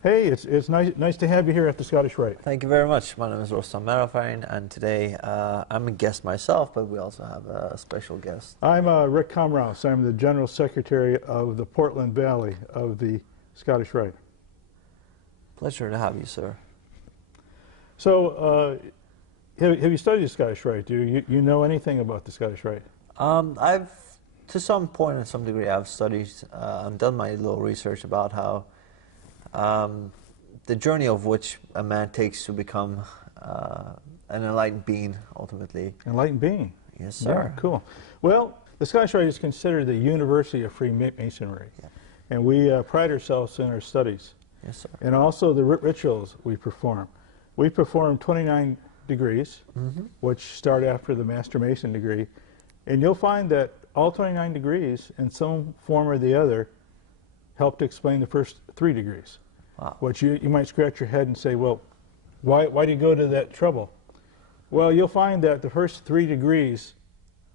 Hey, it's nice to have you here at the Scottish Rite. Thank you very much. My name is Rostam Marafarin, and today I'm a guest myself, but we also have a special guest. I'm Rick Comrouse. I'm the General Secretary of the Portland Valley of the Scottish Rite. Pleasure to have you, sir. So, have you studied the Scottish Rite? Do you know anything about the Scottish Rite? I've, to some point and some degree, I've studied and done my little research about how the journey of which a man takes to become an enlightened being, ultimately. Enlightened being? Yes, sir. Yeah, cool. Well, the Scottish Rite is considered the University of Freemasonry, Yeah. and we pride ourselves in our studies. Yes, sir. And also the rituals we perform. We perform 29 degrees, which start after the Master Mason degree, and you'll find that all 29 degrees, in some form or the other, help to explain the first 3 degrees. Wow. Which you might scratch your head and say, well, why do you go to that trouble? Well, you'll find that the first 3 degrees,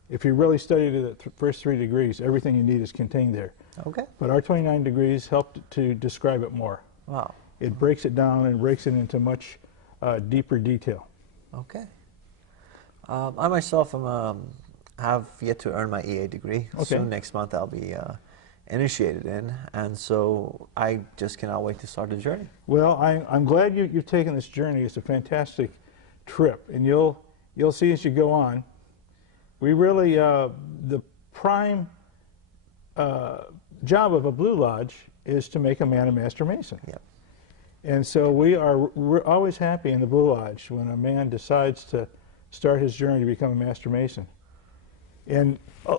if you really study the first 3 degrees, everything you need is contained there. Okay. But our 29 degrees help to describe it more. Wow. It breaks it down and breaks it into much deeper detail. Okay. I myself have yet to earn my EA degree. Okay. Soon next month I'll be initiated in, and so I just cannot wait to start the journey. Well, I'm glad you've taken this journey. It's a fantastic trip, and you'll see as you go on. We really, the prime job of a Blue Lodge is to make a man a Master Mason. Yep. And so we're always happy in the Blue Lodge when a man decides to start his journey to become a Master Mason. And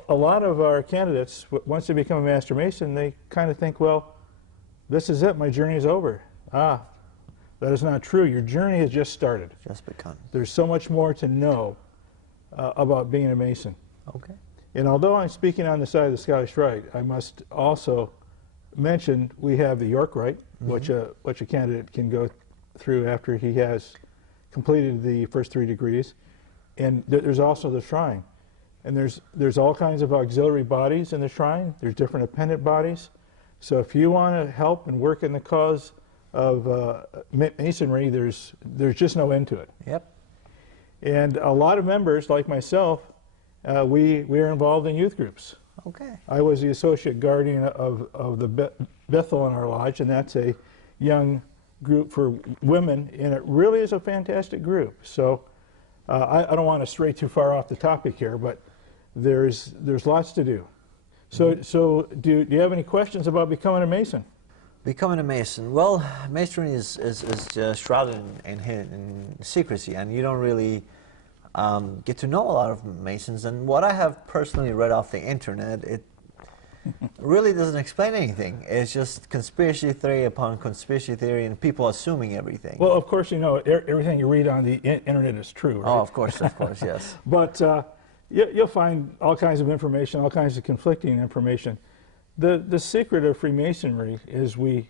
a lot of our candidates, once they become a Master Mason, they kind of think, well, this is it, my journey is over. Ah, that is not true. Your journey has just started. Just begun. There's so much more to know about being a Mason. Okay. And although I'm speaking on the side of the Scottish Rite, I must also mention we have the York Rite, which a candidate can go through after he has completed the first 3 degrees. And there's also the Shrine. And there's all kinds of auxiliary bodies in the Shrine. There's different appendant bodies. So if you want to help and work in the cause of Masonry, there's just no end to it. Yep. And a lot of members, like myself, we are involved in youth groups. Okay. I was the associate guardian of the Bethel in our lodge, and that's a young group for women, and it really is a fantastic group. So I don't want to stray too far off the topic here, but there's lots to do. So do you have any questions about becoming a Mason? Becoming a Mason. Well, Masonry is shrouded in secrecy, and you don't really get to know a lot of Masons. And what I have personally read off the internet, it really doesn't explain anything. It's just conspiracy theory upon conspiracy theory, and people assuming everything. Well, of course, you know, everything you read on the internet is true, right? Oh, of course, yes. But you'll find all kinds of information, all kinds of conflicting information. The secret of Freemasonry is we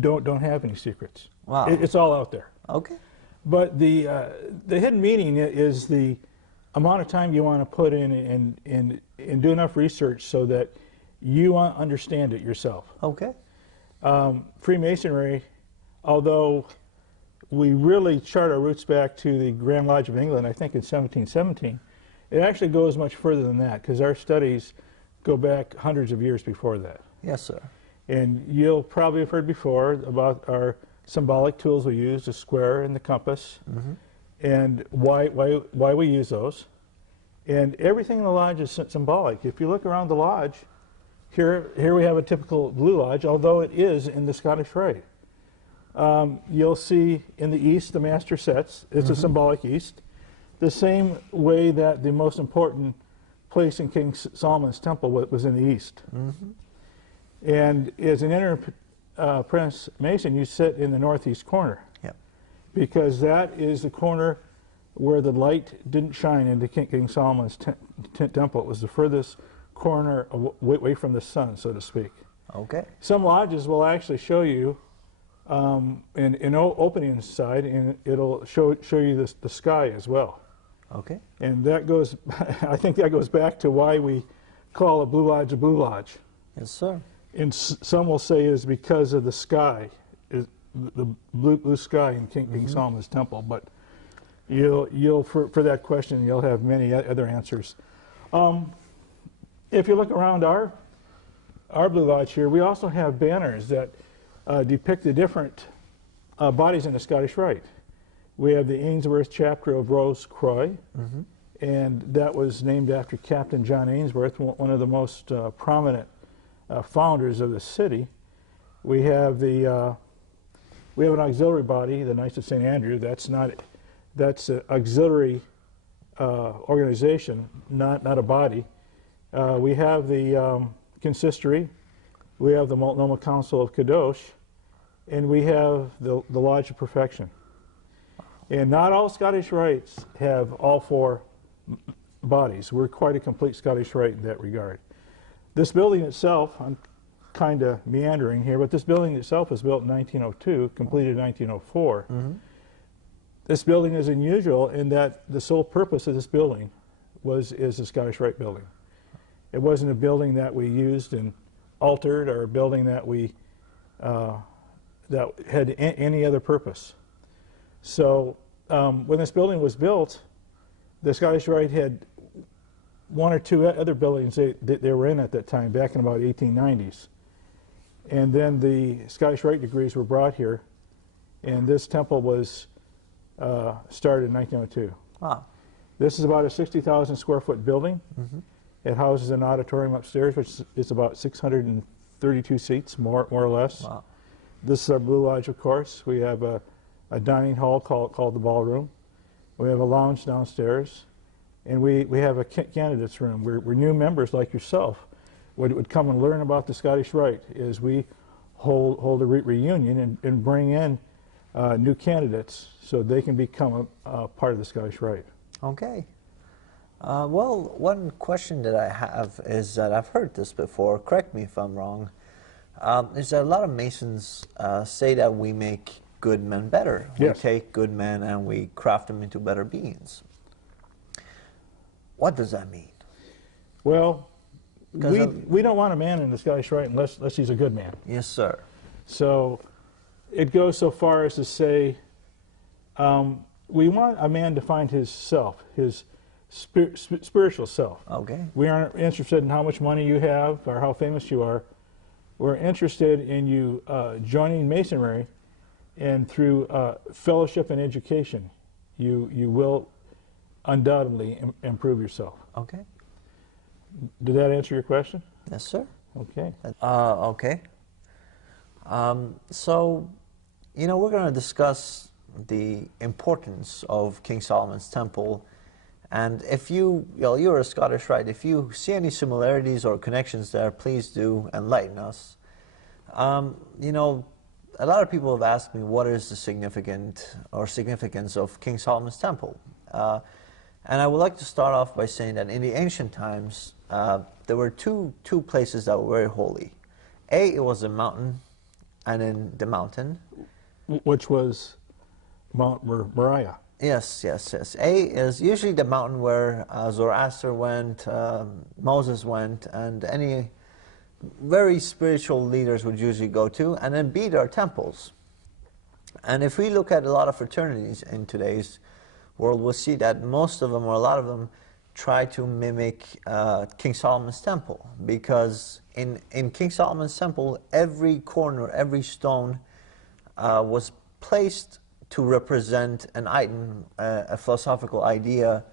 don't have any secrets. Wow. It's all out there. Okay. But the hidden meaning is the amount of time you want to put in and do enough research so that you understand it yourself. Okay. Freemasonry, although we really chart our roots back to the Grand Lodge of England, I think in 1717, it actually goes much further than that, because our studies go back hundreds of years before that. Yes, sir. And you'll probably have heard before about our symbolic tools we use, the square and the compass, and why we use those. And everything in the lodge is symbolic. If you look around the lodge, here we have a typical Blue Lodge, although it is in the Scottish Rite. You'll see in the east the master sets. It's a symbolic east. The same way that the most important place in King Solomon's temple was in the east. And as an apprentice Mason, you sit in the northeast corner. Yep. Because that is the corner where the light didn't shine into King Solomon's temple. It was the furthest corner away from the sun, so to speak. Okay. Some lodges will actually show you an opening inside, and it'll show you the sky as well. Okay. And that goes, I think that goes back to why we call a Blue Lodge a Blue Lodge. Yes, sir. And some will say is because of the sky is the blue sky in King Solomon's temple, but you'll for that question, you'll have many other answers. If you look around our Blue Lodge here, we also have banners that depict the different bodies in the Scottish Rite. We have the Ainsworth chapter of Rose Croix, and that was named after Captain John Ainsworth, one of the most prominent founders of the city. We have an auxiliary body, the Knights of St. Andrew. That's an auxiliary organization, not a body. We have the consistory. We have the Multnomah Council of Kadosh, and we have the Lodge of Perfection. And not all Scottish rites have all four bodies. We're quite a complete Scottish rite in that regard. This building itself, I'm kind of meandering here, but this building itself was built in 1902, completed in 1904. This building is unusual in that the sole purpose of this building is a Scottish Rite building. It wasn't a building that we used and altered, or a building that we that had any other purpose. So when this building was built, the Scottish Rite had one or two other buildings they were in at that time, back in about 1890s. And then the Scottish Rite degrees were brought here, and this temple was started in 1902. Wow. This is about a 60,000 square foot building. It houses an auditorium upstairs, which is about 632 seats, more or less. Wow. This is our Blue Lodge, of course. We have a dining hall called the ballroom. We have a lounge downstairs, and we have a candidates room where new members like yourself would come and learn about the Scottish Rite. Is we hold a reunion and bring in new candidates so they can become a part of the Scottish Rite. Okay. Well, one question that I have is that I've heard this before, correct me if I'm wrong, is that a lot of Masons say that we make good men better. Yes. We take good men and we craft them into better beings. What does that mean? Well, we don't want a man in the Scottish Rite unless he's a good man. Yes, sir. So it goes so far as to say we want a man to find his self, his spiritual self. Okay. We aren't interested in how much money you have or how famous you are. We're interested in you joining Masonry, and through fellowship and education, you will undoubtedly improve yourself. Okay. Did that answer your question? Yes, sir. Okay. Okay. So, you know, we're going to discuss the importance of King Solomon's Temple. And if you're a Scottish Rite, if you see any similarities or connections there, please do enlighten us. You know, a lot of people have asked me what is the significance of King Solomon's Temple. And I would like to start off by saying that in the ancient times, there were two places that were very holy. It was a mountain, and in the mountain, Which was Mount Moriah. Yes. A is usually the mountain where Zoroaster went, Moses went, and any very spiritual leaders would usually go to. And then B, there are temples. And if we look at a lot of fraternities in today's world, we'll see that most of them, or a lot of them, try to mimic King Solomon's Temple. Because in King Solomon's Temple, every corner, every stone was placed to represent an item, a philosophical idea,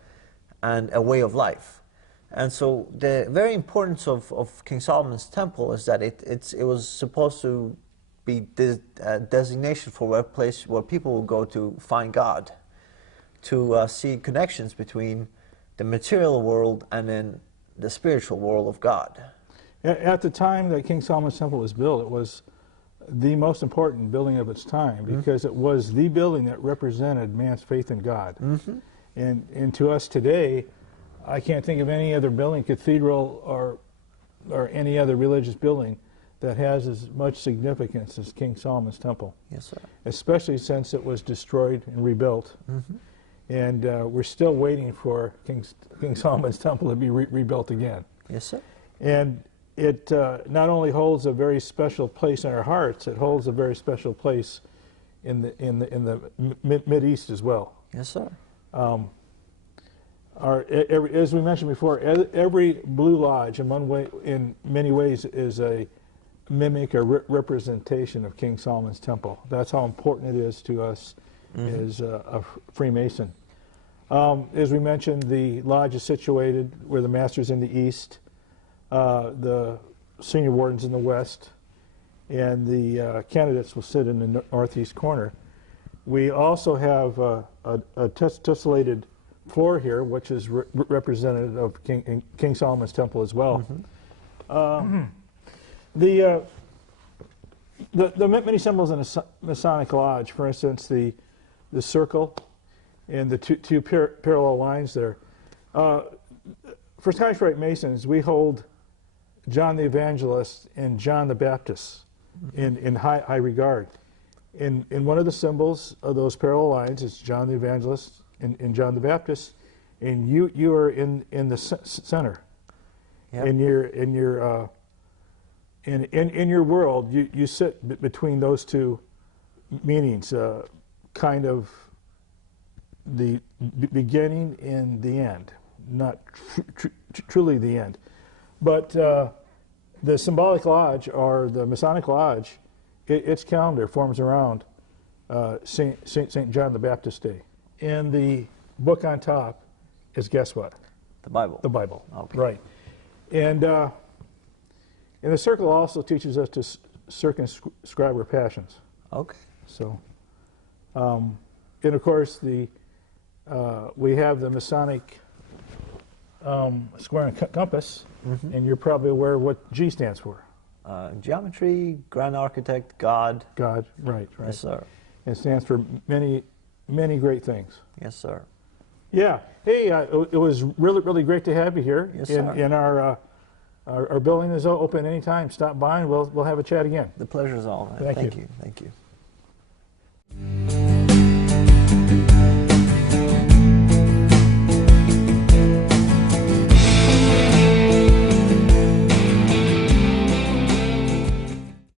and a way of life. And so the very importance of King Solomon's Temple is that it was supposed to be the designation for a place where people will go to find God, to see connections between the material world and then the spiritual world of God. At the time that King Solomon's Temple was built, it was the most important building of its time, because it was the building that represented man's faith in God. And to us today, I can't think of any other building, cathedral or any other religious building, that has as much significance as King Solomon's Temple. Yes, sir. Especially since it was destroyed and rebuilt. And we're still waiting for King Solomon's Temple to be rebuilt again. Yes, sir. And it not only holds a very special place in our hearts, it holds a very special place in the Mid-East as well. Yes, sir. As we mentioned before, every Blue Lodge in many ways is a mimic or representation of King Solomon's temple. That's how important it is to us as a Freemason. As we mentioned, the lodge is situated where the master's in the east, the senior warden's in the west, and the candidates will sit in the northeast corner. We also have a tessellated floor here, which is representative of King Solomon's temple as well. The many symbols in a Masonic lodge, for instance, the circle and the two parallel lines there. For Scottish Rite Masons, we hold John the Evangelist and John the Baptist in high regard. In one of the symbols of those parallel lines is John the Evangelist and John the Baptist, and you are in the center. Yep. In your world, you sit between those two meanings, kind of the beginning and the end, not truly the end. But the symbolic lodge, or the Masonic lodge, its calendar forms around St. John the Baptist Day. And the book on top is, guess what? The Bible. The Bible, okay. Right. And the circle also teaches us to circumscribe our passions. Okay. So, and of course, we have the Masonic square and compass, and you're probably aware of what G stands for. Geometry, Grand Architect, God. God, right. Yes, sir. It stands for many great things. Yes, sir. Yeah. Hey, it was really great to have you here. Yes, sir. And our building is open anytime. Stop by and we'll have a chat again. The pleasure is all. Thank you. Thank you.